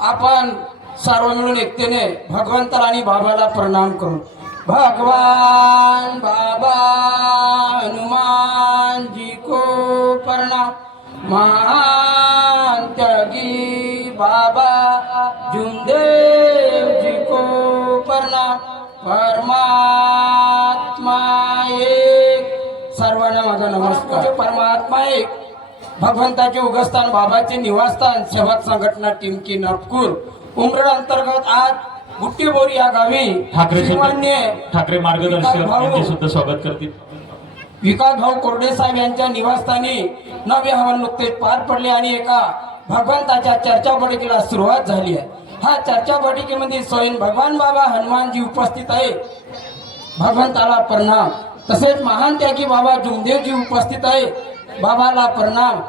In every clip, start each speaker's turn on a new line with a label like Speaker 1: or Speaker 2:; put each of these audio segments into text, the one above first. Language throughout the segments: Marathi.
Speaker 1: आपण सर्व मिळून एकतेने भगवंताला आणि बाबाला प्रणाम करू. भगवान बाबा हनुमान जी को प्रणाम. महान त्यागी बाबा जुमदेव भगवंताचे उगस्थान बाबाचे निवासस्थान सेवक संघटना टिमकी नरपूर उमरड अंतर्गत आज गुट्टीबोरी या गावी
Speaker 2: ठाकरे ठाकरे मार्गदर्शक सुद्धा स्वागत करतील.
Speaker 1: विकास भाऊ कोरडे साहेब यांच्या निवासस्थानी नवे हवन नुकतेच पार पडले आणि एका भगवंताच्या चर्चा बैठकीला सुरुवात झाली आहे. हा चर्चा बैठकीमध्ये स्वयं भगवान बाबा हनुमानजी उपस्थित आहे भगवंताला प्रणाम. तसेच महान त्यागी बाबा जुमदेवजी उपस्थित आहे बाबाला प्रणाम.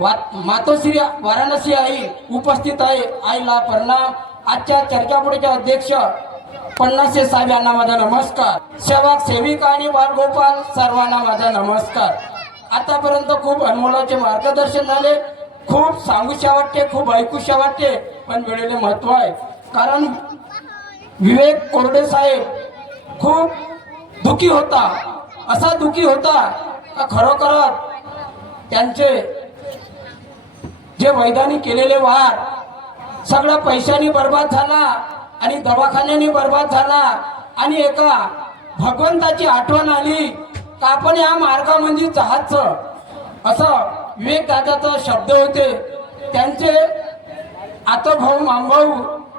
Speaker 1: मातोश्री वाराणसी आई उपस्थित आहे. आईला प्रणाम. आजच्या चर्चापुढेचे अध्यक्ष पन्नासे साहेब यांना माझा नमस्कार. सेवक सेविका आणि बालगोपाल सर्वांना माझा नमस्कार. आतापर्यंत खूप अनमोलाचे मार्गदर्शन झाले. खूप सांगूशा वाटते खूप ऐकूशा वाटते पण वेळेले महत्त्व आहे. कारण विवेक कोरडे साहेब खूप दुखी होता. असा दुखी होता का खरोखरच त्यांचे जे वैधानी केलेले वार सगळा पैशांनी बर्बाद झाला आणि दवाखान्याने बर्बाद झाला आणि एका भगवंताची आठवण आली का आपण या मार्गामध्ये जायचं असं विवेक दादाचा शब्द होते. त्यांचे आता भाऊ मांभाऊ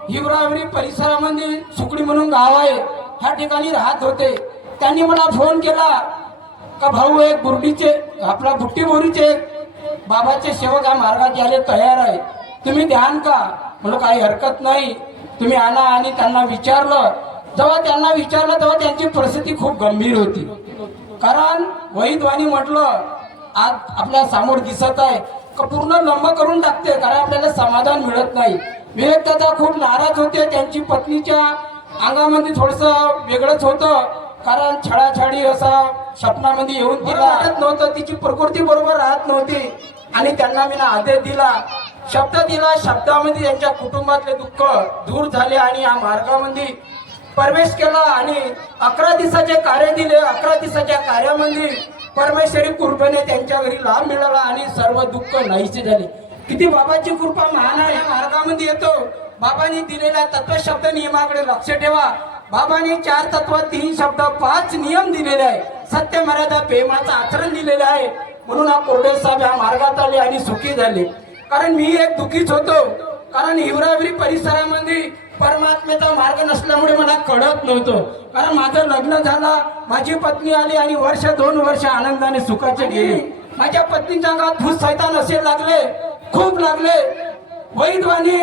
Speaker 1: हिवरावरी परिसरामध्ये सुकडी म्हणून गाव आहे ह्या ठिकाणी राहत होते. त्यांनी मला फोन केला का भाऊ एक बुरडीचे आपला बुट्टी बोरीचे बाबाचे सेवक या मार्गात यायला तयार आहे. तुम्ही द्यान का? म्हणून काही हरकत नाही. तुम्ही आणा आणि त्यांना विचारलं. जेव्हा त्यांना विचारलं तेव्हा त्यांची परिस्थिती खूप गंभीर होती. कारण वहीद्वानी म्हटलं आज आपल्यासमोर दिसत आहे. का पूर्ण लंब करून टाकते कारण आपल्याला समाधान मिळत नाही. विवेक दादा खूप नाराज होते. त्यांची पत्नीच्या अंगामध्ये थोडस वेगळंच होतं. कारण छळाछाडी असा स्वप्नामध्ये येऊन तिला वाटत नव्हतं तिची प्रकृती बरोबर राहत नव्हती. आणि त्यांना मी आदेश दिला. शब्द दिला शब्दामध्ये त्यांच्या कुटुंबातले दुःख दूर झाले आणि या मार्गामध्ये प्रवेश केला आणि अकरा दिवसाचे कार्य दिले. अकरा दिवसाच्या कार्यामध्ये परमेश्वरी कृपेने त्यांच्या घरी लाभ मिळाला आणि सर्व दुःख नाहीसे झाले. किती बाबाची कृपा महान आहे. या मार्गामध्ये येतो. बाबांनी दिलेल्या तत्वशब्द नियमाकडे लक्ष ठेवा. बाबांनी चार तत्व तीन शब्द पाच नियम दिलेले आहे सत्य मर्यादा प्रेमाचं आचरण दिलेलं आहे. म्हणून हा कोरडे साहेब या मार्गात आले आणि सुखी झाले. कारण मी एक दुखीच होतो. कारण हिवरावरी परिसरामध्ये परमात्म्याचा मार्ग नसल्यामुळे मला कळत नव्हतं. कारण माझं लग्न झालं माझी पत्नी आली आणि वर्ष दोन वर्ष आनंदाने सुखाचे गेले. माझ्या पत्नीच्या अंगात भूत सैतान असे लागले खूप लागले. वैद्वानी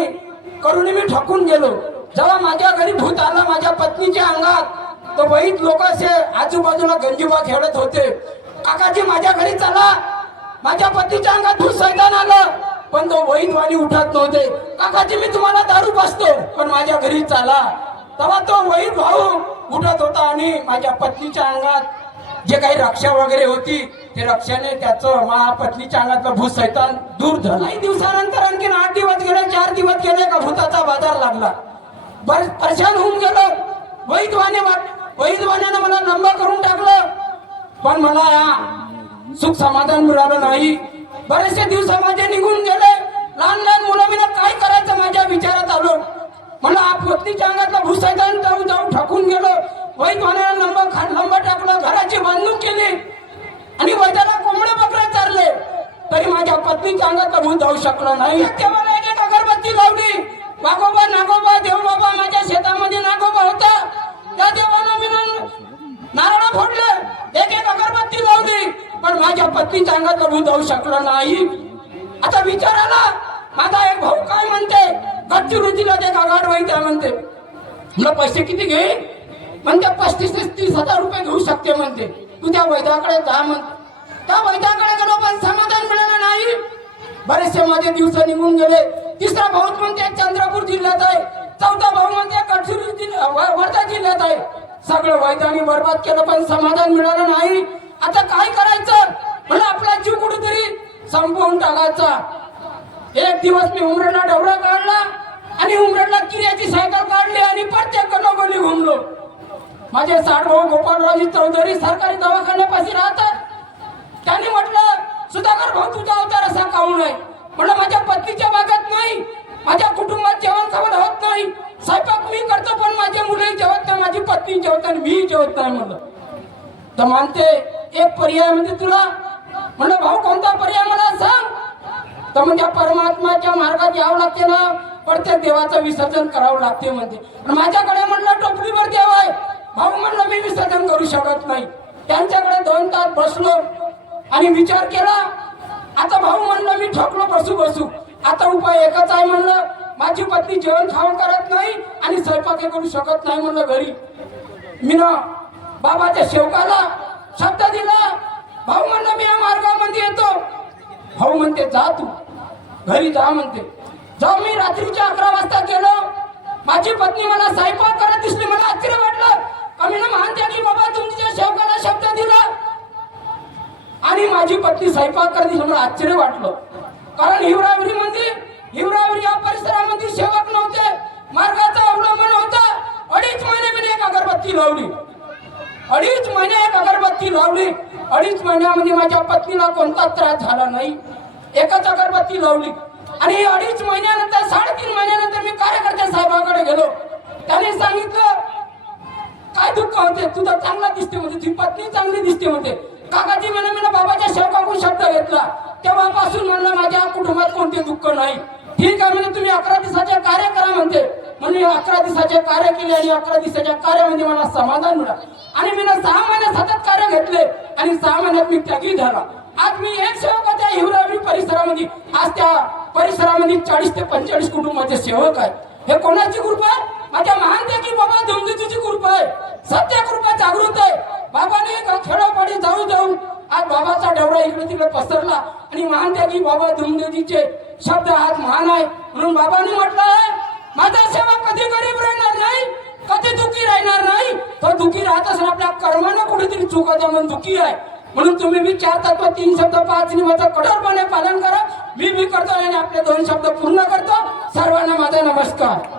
Speaker 1: करून मी ठकून गेलो. जेव्हा माझ्या घरी भूत आला माझ्या पत्नीच्या अंगात तर वैद लोक असे आजूबाजूला गंजीबा खेळत होते. काकाजी माझ्या घरी चला. माझ्या पतीच्या अंगात भूत सैतान आलं. पण तो वैदवानी उठत नव्हते. काकाजी मी तुम्हाला दारू बसतो पण माझ्या घरी चला. तेव्हा तो वैद भाऊ उठत होता आणि माझ्या पत्नीच्या अंगात जे काही रक्षा वगैरे होती ते रक्षाने त्याचं मा पत्नीच्या अंगातलं भूत सैतान दूर झालं. काही दिवसानंतर आणखीन आठ दिवस गेले चार दिवस गेले का भूताचा बाजार लागला. बर परेशान होऊन गेलो. वैदवाने वैदवाण्यानं मला लंबा करून टाकलं. पण मला या सुख समाधान मिळालं नाही. बरेचसे दिवस माझे निघून गेले. लहान लहान मुलं मी काय करायचं माझ्या विचारात आलो. मला पत्नीच्या अंगातला भुसायदान जाऊ जाऊ ठकून गेलो. वैद म्हणाला लंब खाट टाकलं घराची बांधणूक केली. आणि वैद्याला कोंबडे बकरे चारले. तरी माझ्या पत्नीच्या अंगातला भूत जाऊ शकलो नाही. तेव्हा एक अगरबत्ती लावली. वाघोबा नागोबा देवबाबा माझ्या शेतामध्ये नागोबा होता. त्या देवानं मी नारळ फोडले. एक एक अगरबत्ती लावली. पण माझ्या पत्नीच्या अंगातलं भूत जाऊ शकलं नाही. आता विचार आला. माझा एक भाऊ काय म्हणते? गडचिरोलीला ते गागाड त्या म्हणते. मला पैसे किती घे? म्हणते पस्तीस ते तीस हजार रुपये घेऊ शकते म्हणते. तू त्या वैद्याकडे जा म्हण त्या वैद्याकडे गेलो पण समाधान मिळालं नाही. बरेचसे माझे दिवस निघून गेले. तिसरा भाऊ म्हणते चंद्र जिल्ह्यात आहे. चौथा बहुमत म्हणते गडचिरोली जिल्हा व- वर्धा जिल्ह्यात आहे. सगळं वैद्याने बर्बाद केलं पण समाधान मिळालं नाही. आता काय करायचं? म्हणलं आपला जीव कुठेतरी संपवून टाकायचा. एक दिवस मी उमरेडला डवरा काढला आणि उमरेडला किऱ्याची सायकल काढली आणि प्रत्येक गणोगली घुमलो. माझे साठभाऊ गोपालरावजी चौधरी सरकारी दवाखान्यापाशी राहतात. त्यांनी म्हटलं सुधाकर भाऊ तुझा अवतार असा काऊ नये म्हणलं माझ्या पत्नीच्या भागात नाही. माझ्या नाही. स्वयंपाक मी करतो पण माझे मुले जेवत नाही माझी पत्नी जेवत नाही मी जेवत नाही म्हणलं. तर मानते एक पर्याय म्हणजे तुला. म्हणलं भाऊ कोणता पर्याय मला सांग? तर म्हणजे परमात्माच्या मार्गात यावं लागते ना प्रत्येक देवाचं विसर्जन करावं लागते म्हणते. माझ्याकडे म्हणलं टोपलीवर देव आहे. भाऊ म्हणलं मी विसर्जन करू शकत नाही. त्यांच्याकडे दोन तास बसलो आणि विचार केला. आता भाऊ म्हणलं मी ठोकलो बसू बसू. आता उपाय एकच आहे म्हणलं माझी पत्नी जेवण खावण करत नाही आणि स्वयंपाक करू शकत नाही म्हणलं घरी. मी ना बाबाच्या शेवकाला शब्द दिला. भाऊ म्हणलं मी या मार्गामध्ये येतो. भाऊ म्हणते जा तू. घरी जा म्हणते. जाऊ मी रात्रीच्या अकरा वाजता गेलो. माझी पत्नी मला स्वयंपाक करत दिसली. मला आश्चर्य वाटलं. आम्ही ना मानते की बाबा तुमच्या शेवकाला शब्द दिला. आणि माझी पत्नी स्वयंपाक करत दिसली. मला आश्चर्य वाटलं. कारण हिवरावरी म्हणजे हिवरावर या परिसरामध्ये सेवक नव्हते मार्गाचा अवलंबन होता. अडीच महिने मी एक अगरबत्ती लावली. अडीच महिने एक अगरबत्ती लावली. अडीच महिन्यामध्ये माझ्या पत्नीला कोणता त्रास झाला नाही. एकच अगरबत्ती लावली. आणि अडीच महिन्यानंतर साडेतीन महिन्यानंतर मी कार्यकर्ते साहेबाकडे गेलो. त्याने सांगितलं काय दुःख होते? तुझं चांगला दिसते म्हणजे तुझी पत्नी चांगली दिसते म्हणते काकाजी म्हणे मला बाबाच्या शेवकाकडून शब्द घेतला. तेव्हापासून कुटुंबात कोणते दुःख नाही. ठीक आहे म्हणजे तुम्ही अकरा दिवसाचे कार्य करा म्हणते. म्हणजे अकरा दिवसाचे कार्य केले आणि अकरा दिवसाच्या कार्यामध्ये मला समाधान मिळालं. आणि मी ना सहा महिने सतत कार्य घेतले आणि सहा महिन्यात मी त्यागी झाला. आज मी एक सेवक त्या हिवरावी परिसरामध्ये. आज त्या परिसरामध्ये चाळीस ते पंचेचाळीस कुटुंबाचे सेवक आहे हे कोणाची कृपा आहे? माझ्या महान की बाबा धुमदुतीची कृपा आहे. सत्य कृपा जागृत आहे. बाबाने एका खेडोपाडी जाऊन आज बाबाचा डवरा इकडे तिकडे पसरला आणि महान त्यागी बाबा धुमदुतीचे शब्द आज महान आहे. म्हणून बाबाने म्हटलं आहे माझा सेवा कधी गरीब राहणार नाही कधी दुखी राहणार नाही. तो दुखी राहत असेल आपल्या कर्मानं कुठेतरी चूक म्हणून दुखी आहे. म्हणून तुम्ही मी चार तत्व तीन शब्द पाच नियमाचं कठोरपणे पालन करा. मी मी करतो आणि आपले दोन शब्द पूर्ण करतो. सर्वांना माझा नमस्कार.